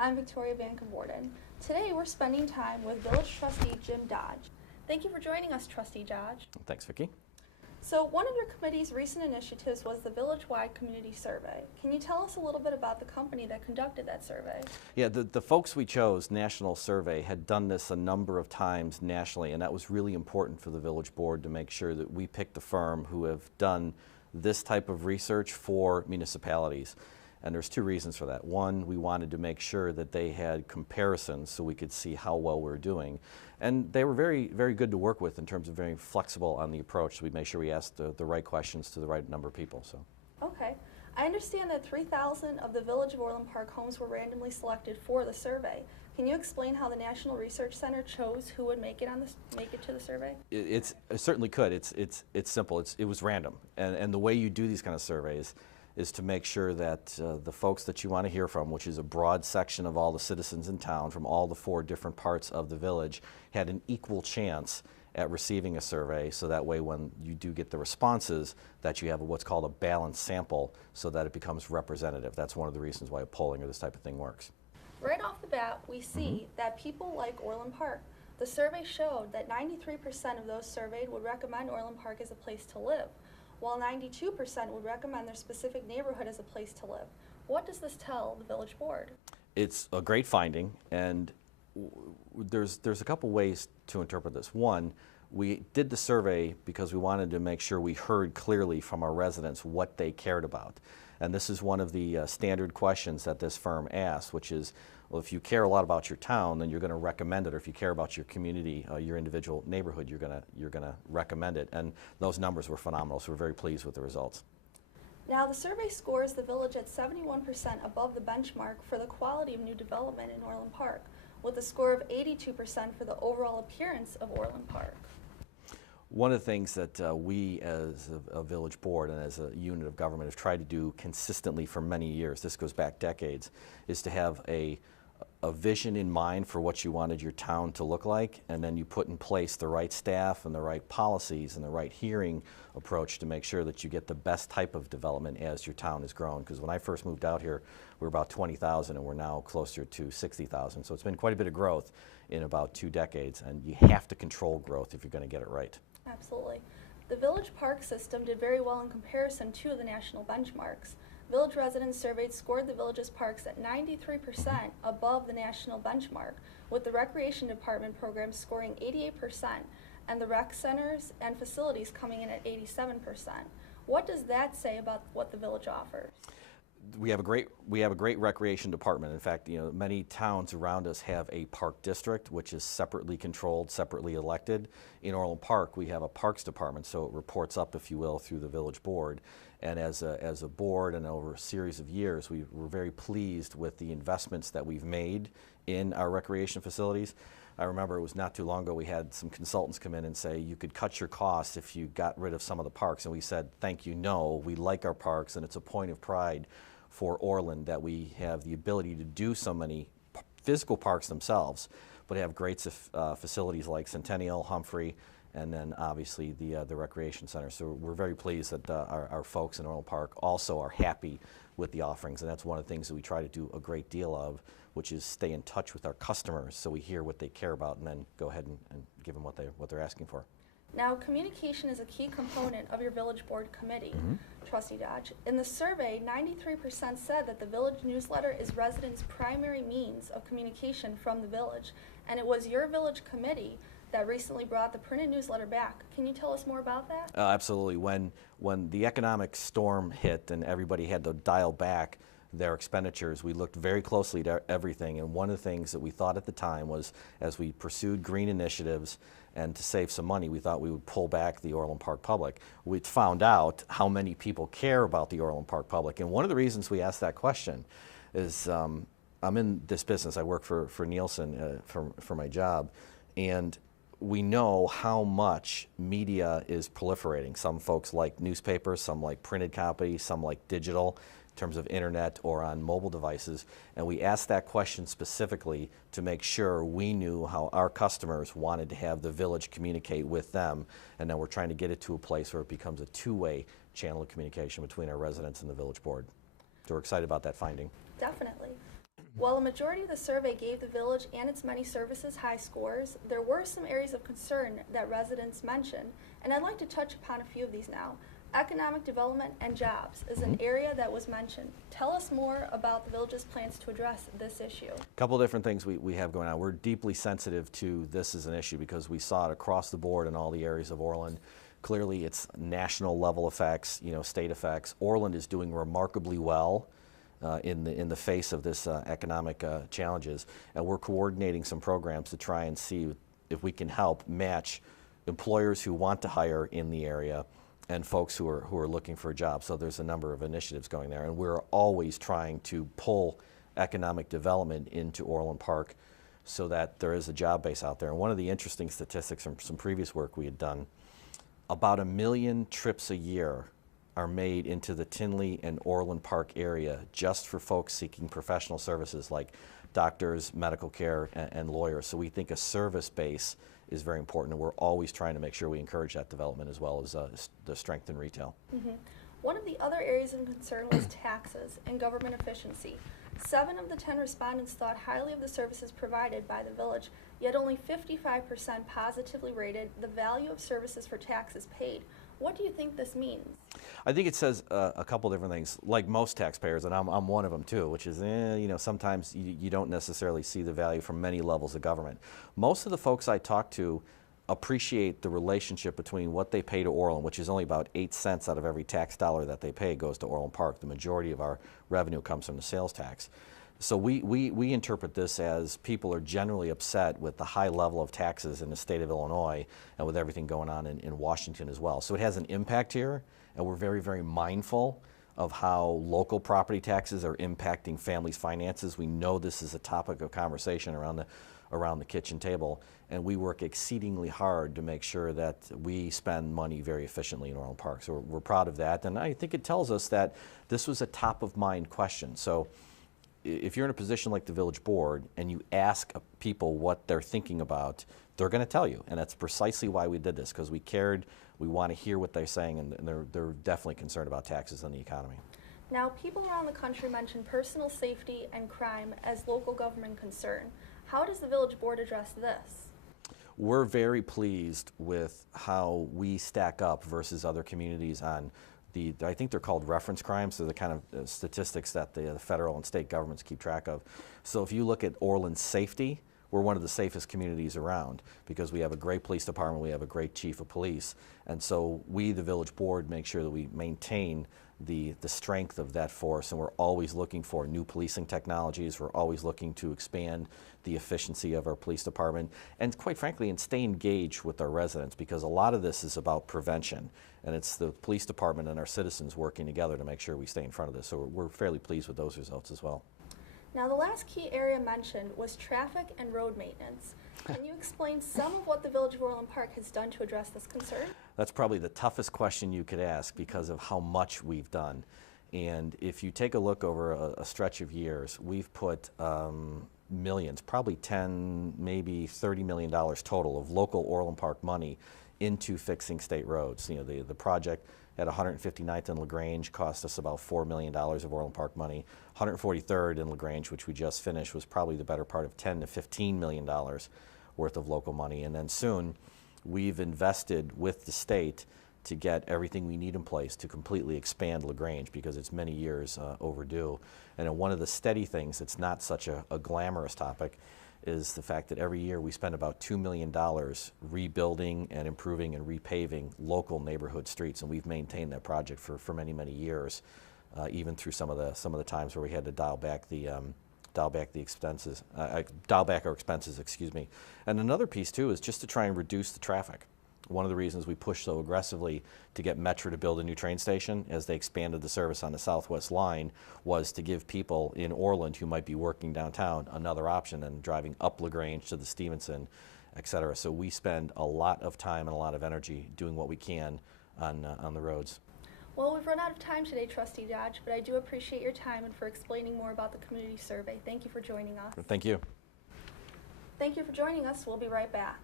I'm Victoria Van Warden. Today we're spending time with Village Trustee Jim Dodge. Thank you for joining us, Trustee Dodge. Thanks, Vicki. So one of your committee's recent initiatives was the village-wide community survey. Can you tell us a little bit about the company that conducted that survey? Yeah, the folks we chose, National Survey, had done this a number of times nationally, and that was really important for the village board to make sure that we picked a firm who have done this type of research for municipalities. And there's two reasons for that. One, we wanted to make sure that they had comparisons so we could see how well we're doing. And they were very, very good to work with in terms of very flexible on the approach. So we made sure we asked the right questions to the right number of people. So. Okay. I understand that 3,000 of the Village of Orland Park homes were randomly selected for the survey. Can you explain how the National Research Center chose who would make it to the survey? It certainly could. It's simple. It was random. And the way you do these kind of surveys is to make sure that the folks that you want to hear from, which is a broad section of all the citizens in town from all the 4 different parts of the village, had an equal chance at receiving a survey, so that way when you do get the responses that you have what's called a balanced sample so that it becomes representative. That's one of the reasons why polling or this type of thing works. Right off the bat, we see that people like Orland Park. The survey showed that 93% of those surveyed would recommend Orland Park as a place to live, while 92% would recommend their specific neighborhood as a place to live. What does this tell the village board? It's a great finding, and there's a couple ways to interpret this. One, we did the survey because we wanted to make sure we heard clearly from our residents what they cared about. And this is one of the standard questions that this firm asked, which is, well, if you care a lot about your town, then you're going to recommend it, or if you care about your community, your individual neighborhood, you're going to recommend it. And those numbers were phenomenal, so we're very pleased with the results. Now, the survey scores the village at 71% above the benchmark for the quality of new development in Orland Park, with a score of 82% for the overall appearance of Orland Park. One of the things that we as a village board and as a unit of government have tried to do consistently for many years, this goes back decades, is to have a vision in mind for what you wanted your town to look like, and then you put in place the right staff and the right policies and the right hearing approach to make sure that you get the best type of development as your town has grown. Because when I first moved out here, we were about 20,000 and we're now closer to 60,000. So it's been quite a bit of growth in about 2 decades, and you have to control growth if you're going to get it right. Absolutely. The village park system did very well in comparison to the national benchmarks. Village residents surveyed scored the village's parks at 93% above the national benchmark, with the recreation department program scoring 88% and the rec centers and facilities coming in at 87%. What does that say about what the village offers? We have a great recreation department. In fact, many towns around us have a park district, which is separately controlled, separately elected. In Orland Park, we have a parks department, so it reports up, if you will, through the village board. And as a board and over a series of years, we're very pleased with the investments that we've made in our recreation facilities. I remember it was not too long ago we had some consultants come in and say you could cut your costs if you got rid of some of the parks, and we said thank you, no, we like our parks, and it's a point of pride for Orland that we have the ability to do so many physical parks themselves, but have great facilities like Centennial, Humphrey, and then obviously the recreation center. So we're very pleased that our folks in Orland Park also are happy with the offerings, and that's one of the things that we try to do a great deal of, which is stay in touch with our customers so we hear what they care about and then go ahead and give them what they're asking for. Now, communication is a key component of your village board committee, Trustee Dodge. In the survey, 93% said that the village newsletter is residents' primary means of communication from the village, and it was your village committee that recently brought the printed newsletter back. Can you tell us more about that? Absolutely. When the economic storm hit and everybody had to dial back their expenditures, we looked very closely at everything, and one of the things that we thought at the time was, as we pursued green initiatives and to save some money, we thought we would pull back the Orland Park Public. We found out how many people care about the Orland Park Public, and one of the reasons we asked that question is I'm in this business. I work for Nielsen for my job, and we know how much media is proliferating. Some folks like newspapers, some like printed copy, some like digital in terms of internet or on mobile devices. And we asked that question specifically to make sure we knew how our customers wanted to have the village communicate with them. And then we're trying to get it to a place where it becomes a two-way channel of communication between our residents and the village board. So we're excited about that finding. Definitely. While a majority of the survey gave the village and its many services high scores, there were some areas of concern that residents mentioned, and I'd like to touch upon a few of these now. Economic development and jobs is an area that was mentioned. Tell us more about the village's plans to address this issue. A couple of different things we have going on. We're deeply sensitive to this as an issue because we saw it across the board in all the areas of Orland. Clearly, it's national level effects, state effects. Orland is doing remarkably well in the face of this economic challenges, and we're coordinating some programs to try and see if we can help match employers who want to hire in the area and folks who are looking for a job. So there's a number of initiatives going there, and we're always trying to pull economic development into Orland Park so that there is a job base out there. And one of the interesting statistics from some previous work we had done, about 1 million trips a year are made into the Tinley and Orland Park area just for folks seeking professional services like doctors, medical care, and lawyers. So we think a service base is very important, and we're always trying to make sure we encourage that development as well as the strength in retail. One of the other areas of concern was taxes and government efficiency. 7 of the 10 respondents thought highly of the services provided by the village, yet only 55% positively rated the value of services for taxes paid. What do you think this means? I think it says a couple different things, like most taxpayers, and I'm one of them too, which is, sometimes you don't necessarily see the value from many levels of government. Most of the folks I talk to appreciate the relationship between what they pay to Orland, which is only about 8 cents out of every tax dollar that they pay goes to Orland Park. The majority of our revenue comes from the sales tax. So we interpret this as people are generally upset with the high level of taxes in the state of Illinois and with everything going on in Washington as well. So it has an impact here, and we're very, very mindful of how local property taxes are impacting families' finances. We know this is a topic of conversation around the kitchen table, and we work exceedingly hard to make sure that we spend money very efficiently in Orland Park. So we're proud of that, and I think it tells us that this was a top-of-mind question. So if you're in a position like the village board and you ask people what they're thinking about, they're going to tell you, and that's precisely why we did this, because we cared. We want to hear what they're saying, and they're definitely concerned about taxes and the economy. Now, people around the country mention personal safety and crime as local government concern. How does the village board address this? We're very pleased with how we stack up versus other communities on I think they're called reference crimes. They're the kind of statistics that the federal and state governments keep track of. So if you look at Orland's safety, we're one of the safest communities around because we have a great police department, we have a great chief of police, and so we, the village board, make sure that we maintain the strength of that force, and we're always looking for new policing technologies. We're always looking to expand the efficiency of our police department, and quite frankly, and stay engaged with our residents, because a lot of this is about prevention, and it's the police department and our citizens working together to make sure we stay in front of this. So we're fairly pleased with those results as well. Now, the last key area mentioned was traffic and road maintenance. Can you explain some of what the Village of Orland Park has done to address this concern? That's probably the toughest question you could ask because of how much we've done. And if you take a look over a stretch of years, we've put millions, probably 10, maybe $30 million total of local Orland Park money into fixing state roads. The project at 159th and LaGrange cost us about $4 million of Orland Park money. 143rd and LaGrange, which we just finished, was probably the better part of $10 to $15 million worth of local money. And then soon, we've invested with the state to get everything we need in place to completely expand LaGrange because it's many years overdue. And then one of the steady things that's not such a glamorous topic is the fact that every year we spend about $2 million rebuilding and improving and repaving local neighborhood streets, and we've maintained that project for many, many years, even through some of the times where we had to dial back our expenses, excuse me. And another piece too is just to try and reduce the traffic. One of the reasons we pushed so aggressively to get Metro to build a new train station as they expanded the service on the Southwest line was to give people in Orland who might be working downtown another option than driving up LaGrange to the Stevenson, et cetera. So we spend a lot of time and a lot of energy doing what we can on the roads. Well, we've run out of time today, Trustee Dodge, but I do appreciate your time and for explaining more about the community survey. Thank you for joining us. Thank you. Thank you for joining us. We'll be right back.